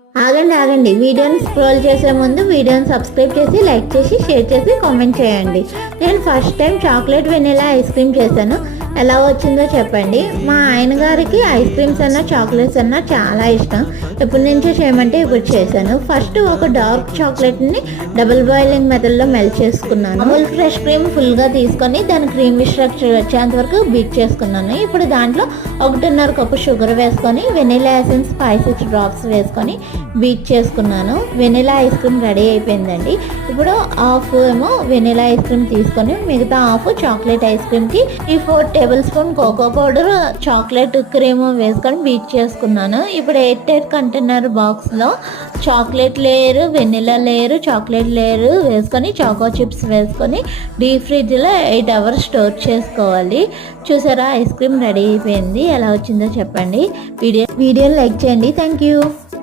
ఆగండి ఆగండి. వీడియోని స్క్రోల్ చేసే ముందు వీడియోని సబ్స్క్రైబ్ చేసి లైక్ చేసి షేర్ చేసి కామెంట్ చేయండి. నేను first time chocolate vanilla ice cream చేశాను. ఎలా వచ్చిందో చెప్పండి. మా ఆయన గారికి ఐస్ క్రీమ్స్ అన్నా చాక్లెట్స్ అన్నా చాలా ఇష్టం. ఎప్పటి నుంచో చేయమంటే ఇప్పుడు చేశాను. ఫస్ట్ ఒక డార్క్ చాక్లెట్ని డబుల్ బాయిలింగ్ మెథడ్లో మెల్ట్ చేసుకున్నాను. అమూల్ ఫ్రెష్ క్రీమ్ ఫుల్గా తీసుకొని దాని క్రీమ్ స్ట్రక్చర్ వచ్చేంత వరకు బీట్ చేసుకున్నాను. ఇప్పుడు దాంట్లో ఒకటిన్నర కప్పు షుగర్ వేసుకొని vanilla essence five six drops వేసుకొని బీట్ చేసుకున్నాను. వెనిలా ఐస్ క్రీమ్ రెడీ అయిపోయిందండి. ఇప్పుడు హాఫ్ ఏమో వెనిలా ఐస్ క్రీమ్ తీసుకొని మిగతా హాఫ్ చాక్లెట్ ఐస్ క్రీమ్కి ఈ four table spoon cocoa powder chocolate cream వేసుకొని బీట్ చేసుకున్నాను. ఇప్పుడు ఎయిట్ ఎయిట్ కంటైనర్ బాక్స్లో chocolate layer vanilla layer chocolate layer వేసుకొని చాకో చిప్స్ వేసుకొని డీప్ ఫ్రిడ్జ్లో ఎయిట్ అవర్స్ స్టోర్ చేసుకోవాలి. చూసారా ఐస్ క్రీమ్ రెడీ అయిపోయింది. ఎలా వచ్చిందో చెప్పండి. వీడియో వీడియో లైక్ చేయండి. Thank you